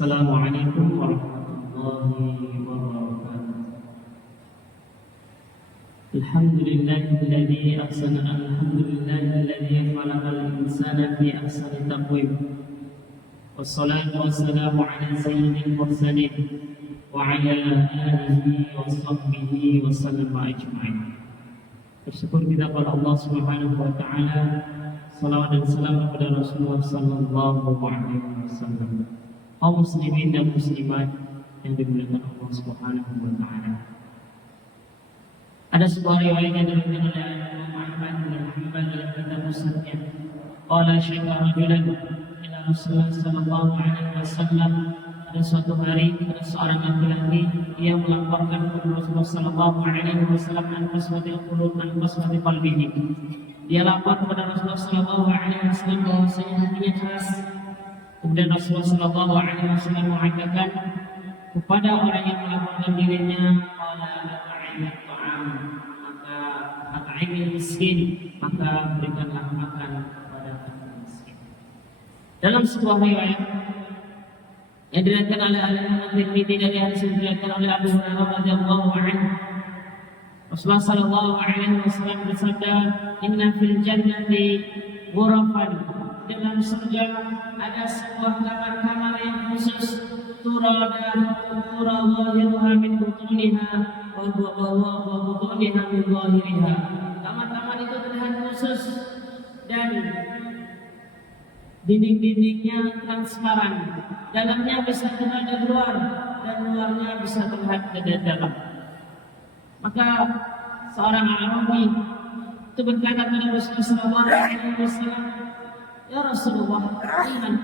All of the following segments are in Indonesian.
Assalamualaikum warahmatullahi wabarakatuh. Alhamdulillahilladzi khalaqal insana fi ahsani taqwim. Wassalatu wassalamu ala sayyidil mursalin wa ala alihi wa sahbihi wa sallam ajma'in. Bersyukur kita kepada Allah Subhanahu wa taala, salawat dan salam kepada Rasulullah sallallahu alaihi wasallam. Kaum muslimin dan muslimat yang dimuliakan Allah Subhanahu wa taala. Ada sebuah riwayat yang diriwayatkan oleh Imam Ahmad bin Hanbal dalam kitab Musnadnya. Qala syai'a rajulan ila Rasulullah sallallahu alaihi wasallam. Pada suatu hari ada seorang laki-laki yang melaporkan kepada Rasulullah sallallahu alaihi wasallam an qaswatil qulub an qaswatil qalbihi. Dia lapor kepada Rasulullah sallallahu alaihi wasallam bahwasanya hatinya keras. Kemudian Rasulullah sallallahu alaihi wasallam mengatakan kepada orang yang melaporkan dirinya, qala at'imil ta'am, maka at'imil miskin, maka berikanlah makan kepada orang miskin. Dalam sebuah riwayat yang diriwayatkan oleh Imam Tirmidzi dari hadis yang diriwayatkan oleh Abu Hurairah radhiyallahu anhu, Rasulullah sallallahu alaihi wasallam bersabda, "Inna fil jannati ghurafan." Dalam surga ada sebuah kamar-kamar yang khusus, tura zahiruha min butuniha wa butuniha min zahiriha. Kamar-kamar itu terlihat khusus dan dinding-dindingnya transparan, dalamnya bisa terlihat dari luar dan luarnya bisa terlihat dari dalam. Maka seorang Arabi itu berkata kepada Rasulullah sallallahu alaihi wasallam, "Ya Rasulullah, iman.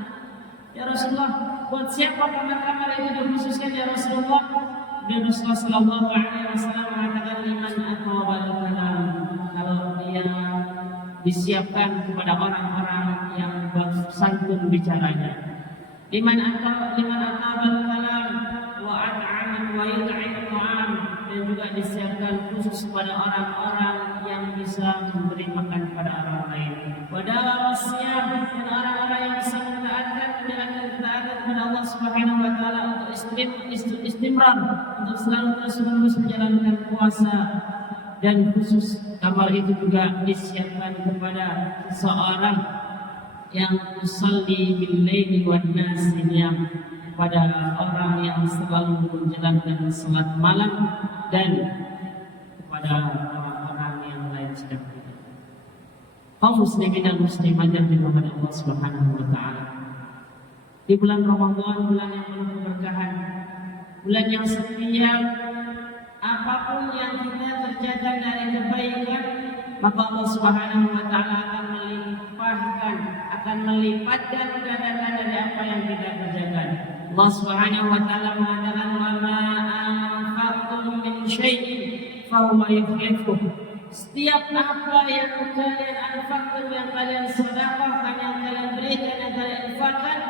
Ya Rasulullah, buat siapa kamar-kamar itu dikhususkan ya Rasulullah?" Dan Rasulullah sallallahu alaihi wasallam mengatakan, "Liman aqwal kalam." Kalau dia disiapkan kepada orang-orang yang santun bicaranya. Liman aqwal kalam wa at'am wa yut'im ta'am, dan juga disiapkan khusus kepada orang-orang yang bisa memberi makan kepada orang lain. Padahal siap dan orang-orang yang bisa mentaatkan kepada Allah Subhanahu wa taala untuk istimrar, untuk selalu terus-menerus menjalankan puasa. Dan khusus kamar itu juga disiapkan kepada seseorang yang usalli bil laili wan nas, yang pada orang yang selalu menjalankan salat malam dan kepada orang-orang yang lain sedang tidur. Kaum muslimin dan muslimat yang dirahmati Allah Subhanahu wa taala. Di bulan Ramadan, bulan yang penuh keberkahan, bulan yang setiap apapun yang kita kerjakan dari kebaikan, maka Allah Subhanahu wa taala akan melimpahkan, akan melipatkan gandakan dari apa yang kita kerjakan. Allah Subhanahu wa taala mengatakan, "Wa ma anfaqtum min syai'in fa huwa yukhlifuh." Setiap apa yang kalian anfaqtum, yang kalian sedekahkan, yang kalian berikan, yang kalian infakkan,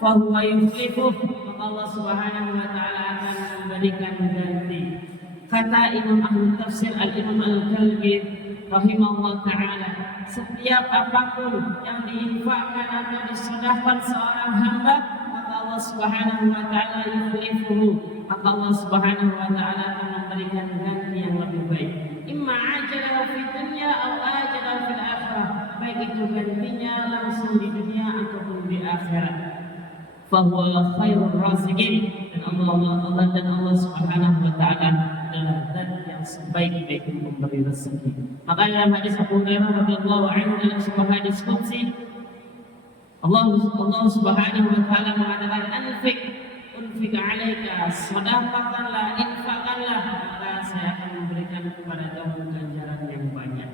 fa huwa yukhlifuh, maka Allah Subhanahu wa taala akan memberikan ganti. Kata Imam Ahli Tafsir Al-Imam Al-Kalbi rahimahullah ta'ala, setiap apapun yang diinfakkan atau disedekahkan seorang hamba, maka Allah Subhanahu wa ta'ala yukhlifuhu, maka Allah Subhanahu wa ta'ala akan memberikan ganti yang lebih baik. Imma ajalahu fid dunya atau ajalahu fil akhirah, baik itu gantinya langsung di dunia ataupun di akhirat. Fahuwa khairur raziqin, dan Allah Subhanahu wa ta'ala adalah zat yang sebaik-baik memberi rezeki. Maka dalam hadis Abu Hurairah radhiyallahu anhu, dalam sebuah hadis qudsi, Allah Subhanahu wa ta'ala mengatakan, unfik alaika, sedekahkanlah, infakkanlah, maka saya akan memberikan kepada kamu ganjaran yang banyak.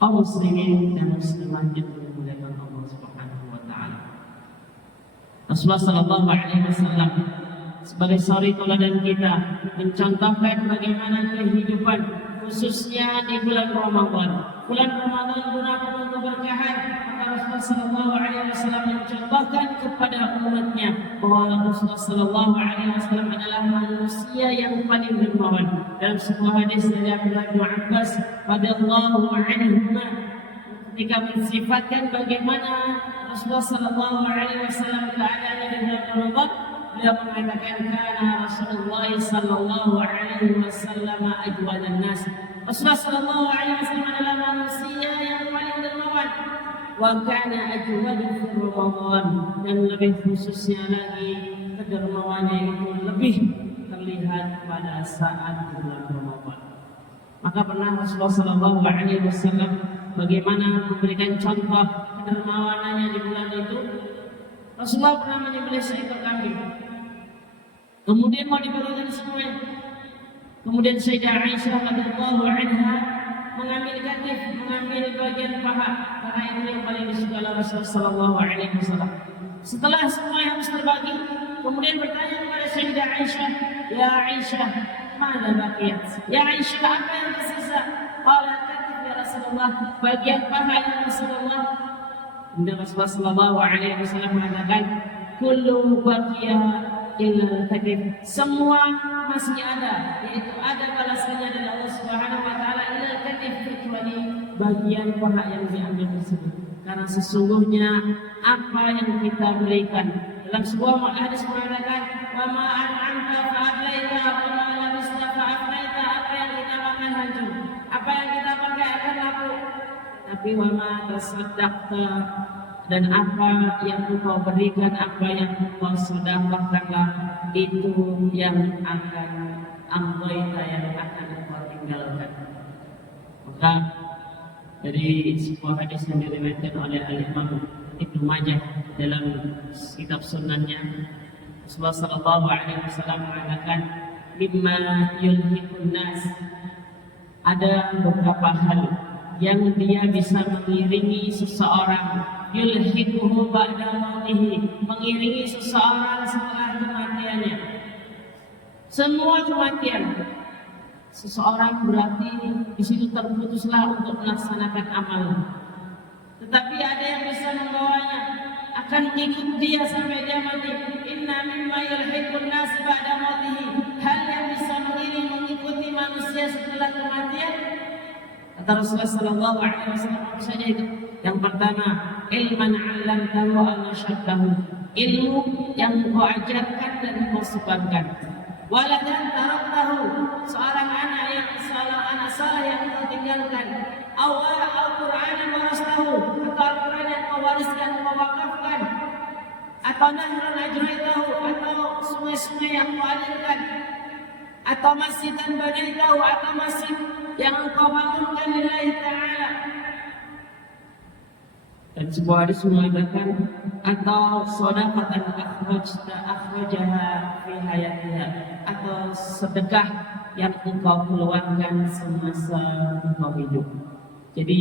Kaum muslimin dan muslimat yang dimuliakan Allah Subhanahu wa ta'ala. Rasulullah sallallahu alaihi wasallam sebagai suri teladan kita mencontohkan bagaimana kehidupan khususnya di bulan Ramadan. Bulan Ramadan bulan penuh keberkahan, maka Rasulullah sallallahu alaihi wasallam mencontohkan kepada umatnya bahwa Rasulullah sallallahu alaihi wasallam adalah manusia yang paling dermawan. Dalam sebuah hadis dari Abdullah bin Abbas radhiyallahu anhu, ketika mensifatkan bagaimana Rasulullah sallallahu alaihi wasallam keadaannya di bulan Ramadan, beliau mengatakan kana Rasulullah sallallahu alaihi wasallam ajwadan nas. Rasulullah sallallahu alaihi wasallam adalah manusia yang paling dermawan. Wa kana ajwadu fi Ramadan, dan lebih khususnya lagi kedermawannya itu lebih terlihat pada saat bulan Ramadan. Maka pernah Rasulullah sallallahu alaihi wasallam bagaimana memberikan contoh kedermawanannya di bulan itu. Rasulullah pernah menyembelih seekor kambing, kemudian mau diberikan semuanya. Kemudian Sayyidah Aisyah radhiyallahu anha mengambil katif, mengambil bagian paha, karena itu yang paling disukai oleh Rasulullah sallallahu alaihi wasallam. Setelah semua habis terbagi, kemudian bertanya kepada Sayyidah Aisyah, "Ya Aisyah, mana baqiyat? Ya Aisyah, apa yang tersisa?" Qala katif ya Rasulullah, bagian paha ya Rasulullah. Kemudian Rasulullah sallallahu alaihi wasallam mengatakan, "Kullu baqiya illa al-katif." Semua masih ada, yaitu ada balasannya dari Allah Subhanahu wa taala, illa al-katif, kecuali bagian paha yang diambil tersebut. Karena sesungguhnya apa yang kita berikan, dalam sebuah hadis mengatakan, "Wa ma an'amta fa ablaita wa ma labista fa aflaita." Apa yang kita makan hancur, apa yang kita pakai akan lapuk. Tapi wa ma tasaddaqta, dan apa yang engkau berikan, apa yang engkau sedekahkanlah, itu yang akan ambaita, yang akan engkau tinggalkan. Maka dari sebuah hadis yang diriwayatkan oleh Al-Imam Ibnu Majah dalam kitab sunannya, Rasulullah sallallahu alaihi wasallam mengatakan, "Mimma yulhiqun nas." Ada beberapa hal yang dia bisa mengiringi seseorang, yulhiquhu ba'da mautihi, mengiringi seseorang setelah kematiannya. Semua kematian seseorang berarti di situ terputuslah untuk melaksanakan amal. Tetapi ada yang bisa membawanya, akan mengikut dia sampai dia mati. Inna mimma yulhiqun nas ba'da mautihi, hal yang bisa mengiring mengikuti manusia setelah kematian. Kata Rasulullah sallallahu alaihi wasallam, apa saja itu? Yang pertama, ilman 'allamtahu aw nashattahu, ilmu yang engkau ajarkan dan engkau sebarkan. Waladan taraktahu, seorang anak yang salah yang engkau tinggalkan. Aw Qur'anan warastahu, atau Al-Qur'an yang engkau wariskan, engkau wakafkan. Atau nahran ajraitahu, atau sungai-sungai yang engkau alirkan. Atau masjidan banaitahu, atau masjid yang engkau bangunkan lillahi ta'ala. Dan sebuah hadis mengatakan, atau shadaqatan akhrajaha fi hayatiha, atau sedekah yang engkau keluarkan semasa engkau hidup. Jadi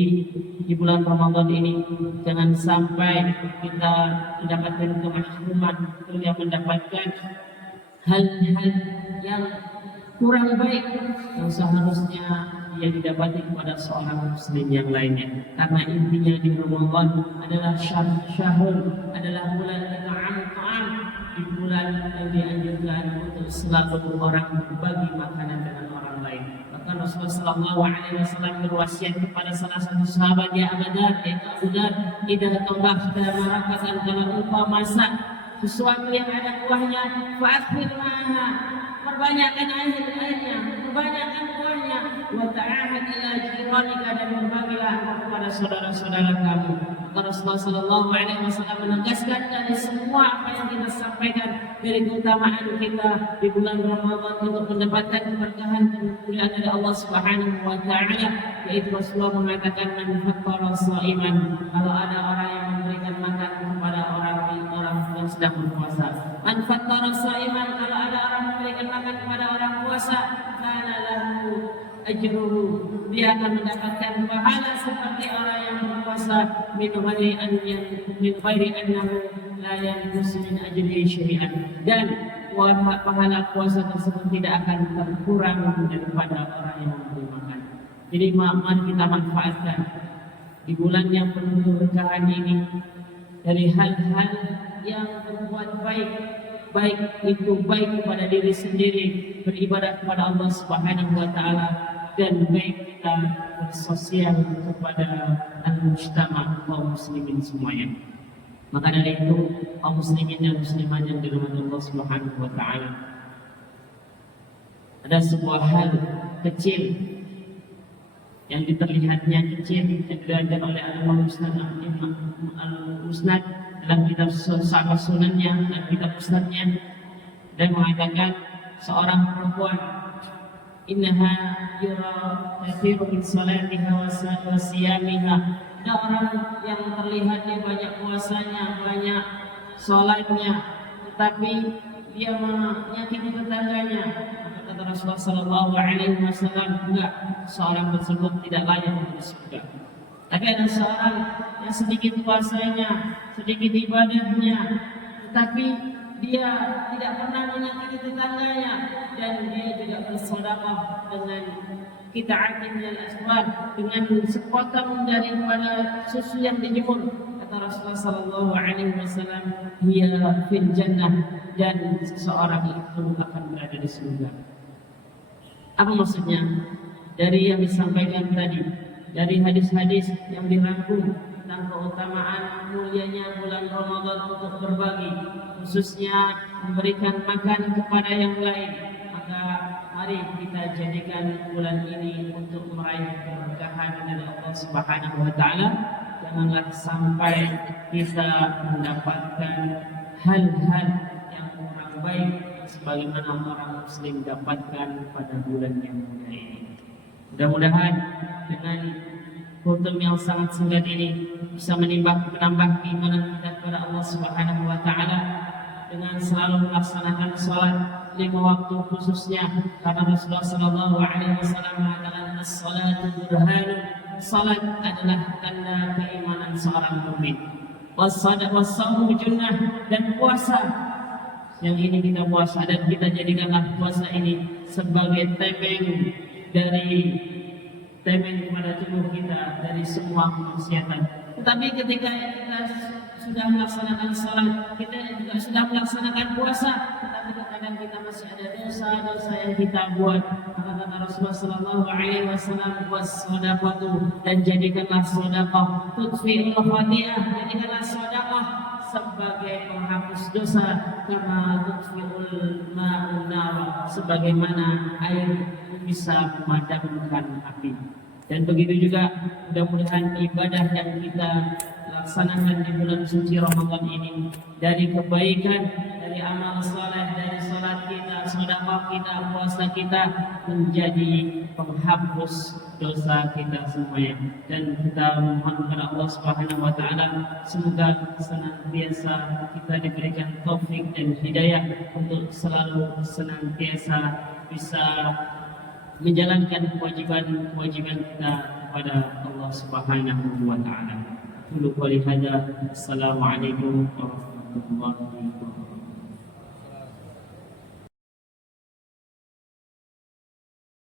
di bulan Ramadan ini jangan sampai kita mendapatkan kemahruman, yang mendapatkan hal-hal yang kurang baik yang seharusnya dia didapati kepada seorang muslim yang lainnya. Karena intinya di Ramadan adalah syahrul, adalah bulan ta'am, di bulan yang dianjurkan untuk selalu orang berbagi makanan dengan orang lain. Bahkan Rasulullah sallallahu alaihi wasallam berwasiat kepada salah satu sahabat, ya Abu Dzar, yaitu Abu Dzar, idza tabahta marakatan, kalau engkau masak sesuatu yang ada kuahnya, fa'akhir ma'aha, perbanyakkan airnya, perbanyakkan kuahnya, wa ta'ahad ila jiranika, dan berbagilah kepada saudara-saudara kamu. Maka Rasulullah sallallahu alaihi wasallam menegaskan dari semua apa yang kita sampaikan, dari keutamaan kita di bulan Ramadan untuk mendapatkan keberkahan dan kemuliaan dari Allah Subhanahu wa taala, yaitu Rasulullah mengatakan, man fattara sha'iman, kalau ada orang yang memberikan makan kepada orang yang sedang berpuasa. Man fattara sha'iman, kalau ada orang memberikan makan kepada orang puasa, kana lahu ajruhu, dia akan mendapatkan pahala seperti orang yang berpuasa, min ghairi annahu la yanqus min ajrihi syai'an, dan pahala puasa tersebut tidak akan berkurang daripada orang yang memberi makan. Jadi mari kita manfaatkan di bulan yang penuh keberkahan ini dari hal-hal yang berbuat baik itu baik kepada diri sendiri, beribadah kepada Allah Subhanahu wa taala, dan baik kita bersosial kepada al-mujtama' kaum muslimin semuanya. Maka dari itu, kaum muslimin dan muslimat yang dirahmati Allah Subhanahu wa taala, ada sebuah hal kecil yang terlihatnya kecil yang diriwayatkan oleh Al-Musnad dalam kitab Sahih Sunannya dan kitab Musnadnya, dan mengatakan seorang perempuan, innaha yura kathiru min salatiha wa siyamiha, ada orang yang terlihatnya banyak puasanya, banyak sholatnya, tetapi dia menyakiti tetangganya. Kata Rasulullah Sallallahu Alaihi Wasallam, enggak, seorang tersebut tidak layak untuk surga. Tapi ada seorang yang sedikit puasanya, sedikit ibadahnya, tetapi dia tidak pernah menyakiti tetangganya, dan dia juga bersedekah dengan qita'atin minal aswad, dengan sepotong daripada susu yang dijemur. Kata Rasulullah Sallallahu Alaihi Wasallam, dia fil jannah, dan seseorang itu akan berada di surga. Apa maksudnya dari yang disampaikan tadi, dari hadis-hadis yang dirangkum tentang keutamaan mulianya bulan Ramadan untuk berbagi, khususnya memberikan makan kepada yang lain? Maka mari kita jadikan bulan ini untuk meraih keberkahan dari Allah Subhanahu wa taala. Janganlah sampai kita mendapatkan hal-hal yang kurang baik sebagaimana orang muslim dapatkan pada bulan yang mulia ini. Mudah-mudahan dengan kultum yang sangat singkat ini bisa menambah keimanan kita kepada Allah Subhanahu wa taala dengan selalu melaksanakan sholat 5 waktu khususnya, karena Rasulullah Sallallahu Alaihi Wasallam mengatakan as-salatu burhanun, salat adalah tanda keimanan seorang mukmin. Was-shaumu junnah, dan puasa yang ini kita puasa, dan kita jadikanlah puasa ini sebagai temeng kepada tubuh kita dari semua kemaksiatan. Tetapi ketika kita sudah melaksanakan salat, kita juga sudah melaksanakan puasa, tetapi terkadang kita masih ada dosa-dosa yang kita buat. Maka kata Rasulullah Sallallahu Alaihi Wasallam, was-shadaqatu, dan jadikanlah sedekah tudfi'ul khati'ah, jadikanlah sedekah sebagai penghapus dosa, kama tudfi'ul ma'un nar, sebagaimana air bisa memadamkan api. Dan begitu juga mudah-mudahan ibadah yang kita laksanakan di bulan suci Ramadan ini, dari kebaikan, dari amal saleh, dari salat kita, sedekah kita, puasa kita, menjadi penghapus dosa kita semuanya. Dan kita mohon kepada Allah Subhanahu wa taala semoga senantiasa kita diberikan taufik dan hidayah untuk selalu senantiasa bisa menjalankan kewajiban kita kepada Allah Subhanahu wa taala. Qul qali hadza, assalamualaikum warahmatullahi wabarakatuh.